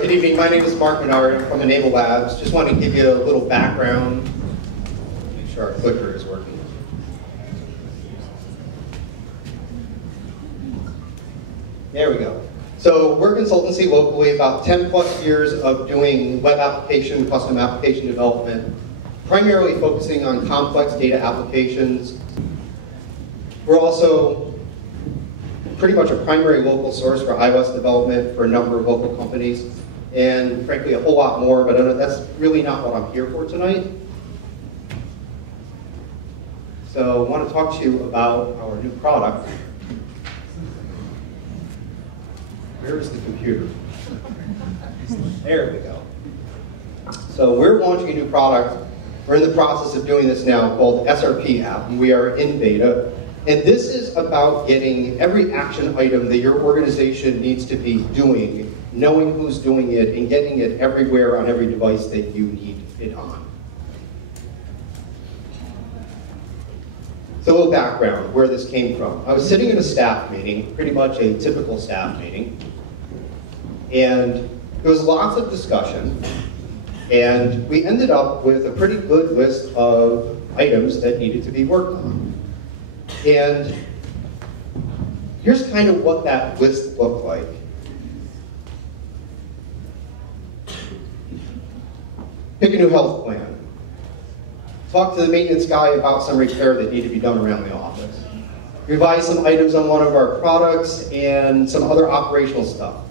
Good evening. My name is Mark Menard. I'm from Enable Labs. Just want to give you a little background. Make sure our clicker is working. There we go. So we're a consultancy locally, about 10 plus years of doing web application, custom application development, primarily focusing on complex data applications. We're also pretty much a primary local source for iOS development for a number of local companies, and frankly a whole lot more, but that's really not what I'm here for tonight. So I want to talk to you about our new product. Where is the computer? There we go. So we're launching a new product. We're in the process of doing this now, called the SRP app, and we are in beta. And this is about getting every action item that your organization needs to be doing, knowing who's doing it, and getting it everywhere on every device that you need it on. So a little background, where this came from. I was sitting in a staff meeting, pretty much a typical staff meeting, and there was lots of discussion, and we ended up with a pretty good list of items that needed to be worked on. And here's kind of what that list looked like. Pick a new health plan. Talk to the maintenance guy about some repair that need to be done around the office. Revise some items on one of our products and some other operational stuff.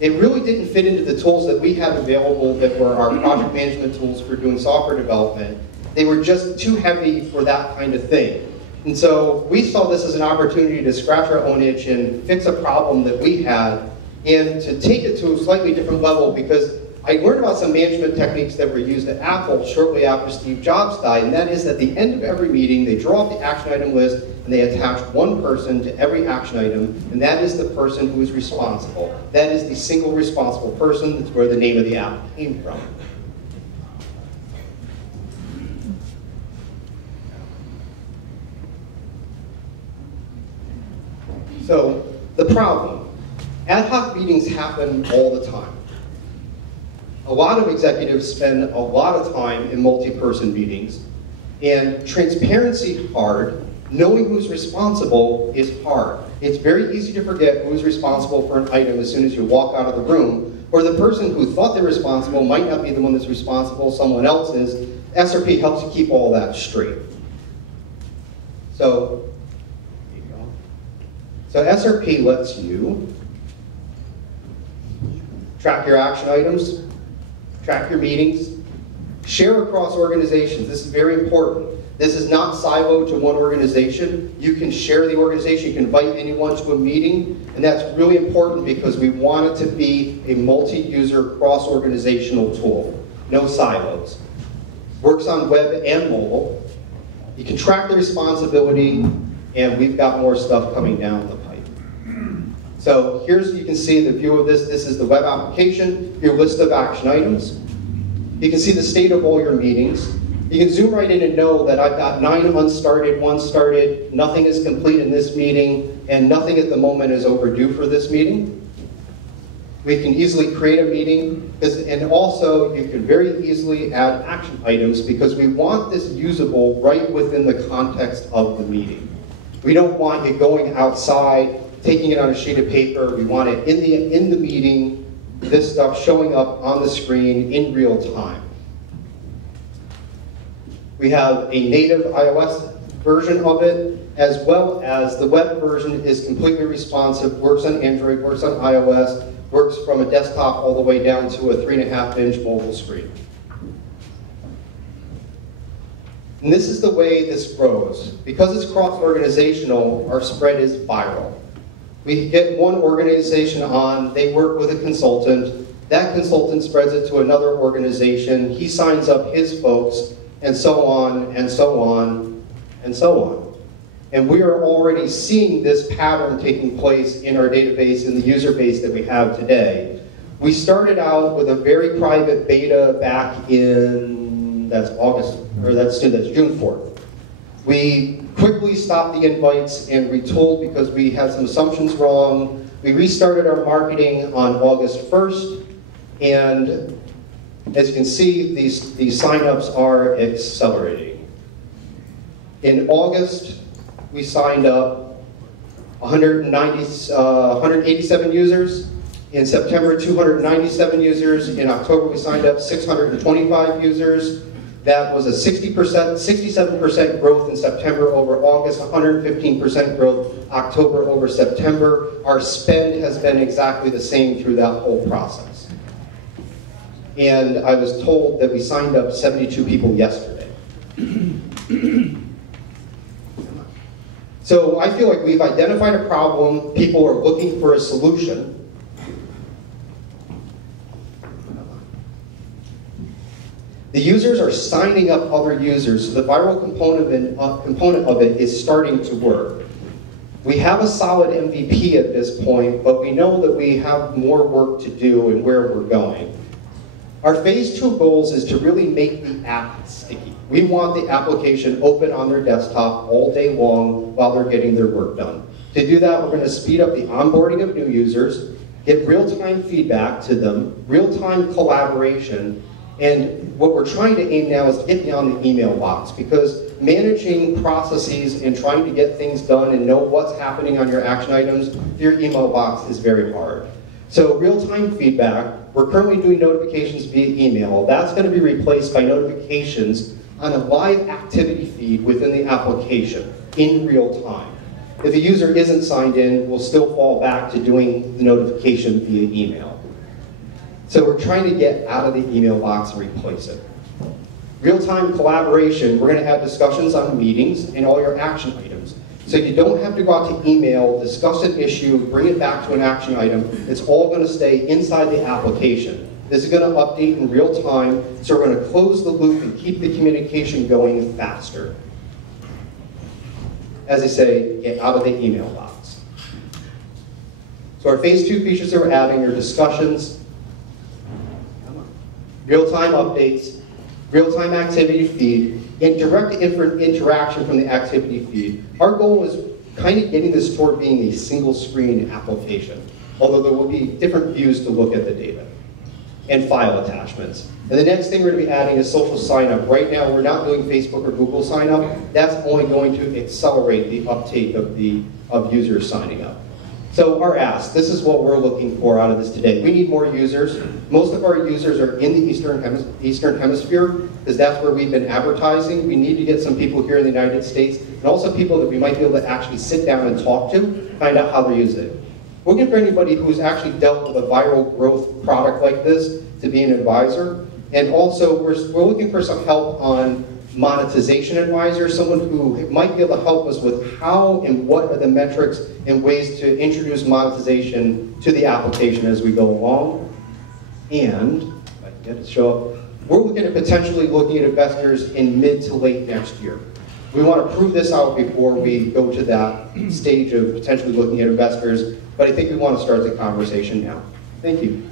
It really didn't fit into the tools that we had available that were our project management tools for doing software development. They were just too heavy for that kind of thing. And so we saw this as an opportunity to scratch our own itch and fix a problem that we had and to take it to a slightly different level, because I learned about some management techniques that were used at Apple shortly after Steve Jobs died, and that is at the end of every meeting, they draw up the action item list and they attach one person to every action item, and that is the person who is responsible. That is the single responsible person. That's where the name of the app came from. So, the problem. Ad hoc meetings happen all the time. A lot of executives spend a lot of time in multi-person meetings, and transparency is hard. Knowing who's responsible is hard. It's very easy to forget who's responsible for an item as soon as you walk out of the room, or the person who thought they're responsible might not be the one that's responsible, someone else is. SRP helps you keep all that straight. So SRP lets you track your action items, track your meetings, share across organizations. This is very important. This is not siloed to one organization. You can share the organization, you can invite anyone to a meeting, and that's really important because we want it to be a multi-user, cross-organizational tool. No silos. Works on web and mobile. You can track the responsibility, and we've got more stuff coming down the pipe. So here's, you can see the view of this. This is the web application, your list of action items. You can see the state of all your meetings. You can zoom right in and know that I've got 9 unstarted, 1 started, nothing is complete in this meeting, and nothing at the moment is overdue for this meeting. We can easily create a meeting, and also you can very easily add action items because we want this usable right within the context of the meeting. We don't want it going outside, taking it on a sheet of paper. We want it in the meeting, this stuff showing up on the screen in real time. We have a native iOS version of it, as well as the web version is completely responsive, works on Android, works on iOS, works from a desktop all the way down to a 3.5-inch mobile screen. And this is the way this grows. Because it's cross-organizational, our spread is viral. We get one organization on, they work with a consultant, that consultant spreads it to another organization, he signs up his folks, and so on, and so on, and so on. And we are already seeing this pattern taking place in our database, in the user base that we have today. We started out with a very private beta back in, that's June 4th. We quickly stopped the invites and retooled because we had some assumptions wrong. We restarted our marketing on August 1st, And as you can see, these signups are accelerating. In August, we signed up 187 users. In September, 297 users. In October, we signed up 625 users. That was a 67% growth in September over August, 115% growth October over September. Our spend has been exactly the same through that whole process. And I was told that we signed up 72 people yesterday. So I feel like we've identified a problem, people are looking for a solution. The users are signing up other users, so the viral component of it is starting to work. We have a solid MVP at this point, but we know that we have more work to do and where we're going. Our phase 2 goals is to really make the app sticky. We want the application open on their desktop all day long while they're getting their work done. To do that, we're going to speed up the onboarding of new users, get real-time feedback to them, real-time collaboration, and what we're trying to aim now is to get beyond the email box, because managing processes and trying to get things done and know what's happening on your action items through your email box is very hard. So real-time feedback, we're currently doing notifications via email. That's going to be replaced by notifications on a live activity feed within the application in real time. If a user isn't signed in, we'll still fall back to doing the notification via email. So we're trying to get out of the email box and replace it. Real-time collaboration, we're going to have discussions on meetings and all your action items. So you don't have to go out to email, discuss an issue, bring it back to an action item. It's all going to stay inside the application. This is going to update in real time, so we're going to close the loop and keep the communication going faster. As I say, get out of the email box. So our phase 2 features that we're adding are discussions, real-time updates, real-time activity feed, and direct interaction from the activity feed. Our goal is kind of getting this toward being a single screen application, although there will be different views to look at the data, and file attachments. And the next thing we're going to be adding is social sign-up. Right now, we're not doing Facebook or Google sign-up. That's only going to accelerate the uptake of users signing up. So our ask, this is what we're looking for out of this today. We need more users. Most of our users are in the Eastern Hemisphere, because that's where we've been advertising. We need to get some people here in the United States, and also people that we might be able to actually sit down and talk to, find out how they use it. We're looking for anybody who's actually dealt with a viral growth product like this to be an advisor. And also, we're looking for some help on monetization advisor, someone who might be able to help us with how and what are the metrics and ways to introduce monetization to the application as we go along. And, if I can get it to show up, we're looking at potentially looking at investors in mid to late next year. We want to prove this out before we go to that stage of potentially looking at investors, but I think we want to start the conversation now. Thank you.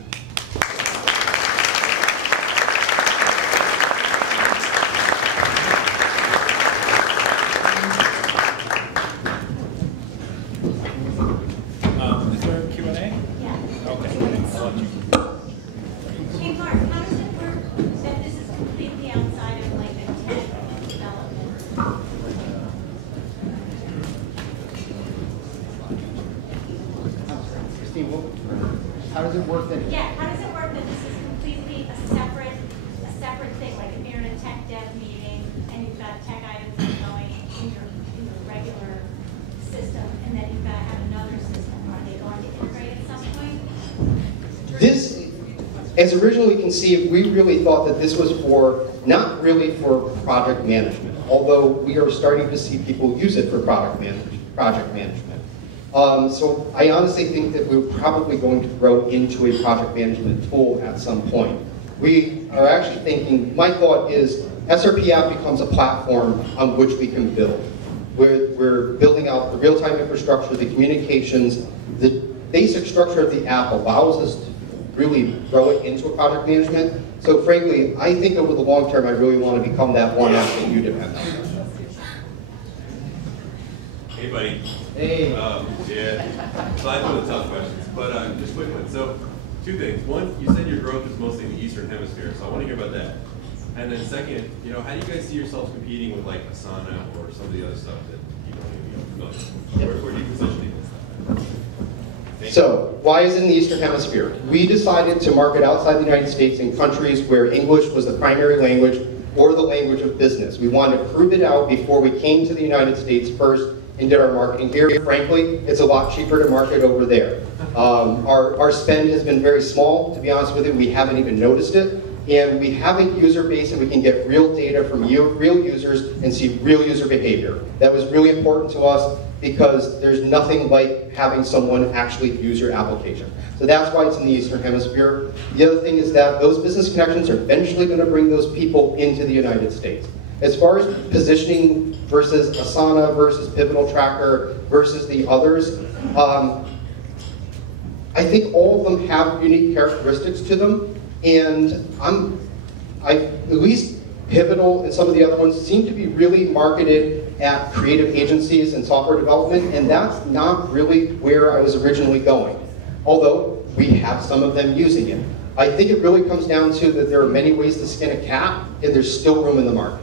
How does it work then? Yeah, how does it work that this is completely a separate thing, like if you're in a tech dev meeting and you've got tech items going in your regular system, and then you've got to have another system. Are they going to integrate at some point? This, as originally conceived, we really thought that this was not really for project management, although we are starting to see people use it for project management. So I honestly think that we're probably going to grow into a project management tool at some point. We are actually thinking, my thought is SRP app becomes a platform on which we can build. We're building out the real-time infrastructure, the communications, the basic structure of the app allows us to really grow it into a project management. So frankly, I think over the long term, I really want to become that one app that you depend on. Hey, buddy. Hey. Yeah. So I know the tough questions, but just a quick one. So Two things. One, you said your growth is mostly in the Eastern Hemisphere, so I want to hear about that. And then second, how do you guys see yourselves competing with like Asana or some of the other stuff that people may be familiar with? Where do you position this? So, why is it in the Eastern Hemisphere? We decided to market outside the United States in countries where English was the primary language or the language of business. We wanted to prove it out before we came to the United States first and did our marketing here. Frankly, it's a lot cheaper to market over there. Our spend has been very small, to be honest with you. We haven't even noticed it. And we have a user base and we can get real data from real users and see real user behavior. That was really important to us because there's nothing like having someone actually use your application. So that's why it's in the Eastern Hemisphere. The other thing is that those business connections are eventually going to bring those people into the United States. As far as positioning versus Asana versus Pivotal Tracker versus the others, I think all of them have unique characteristics to them, and at least Pivotal and some of the other ones seem to be really marketed at creative agencies and software development, and that's not really where I was originally going. Although we have some of them using it. I think it really comes down to that there are many ways to skin a cat, and there's still room in the market.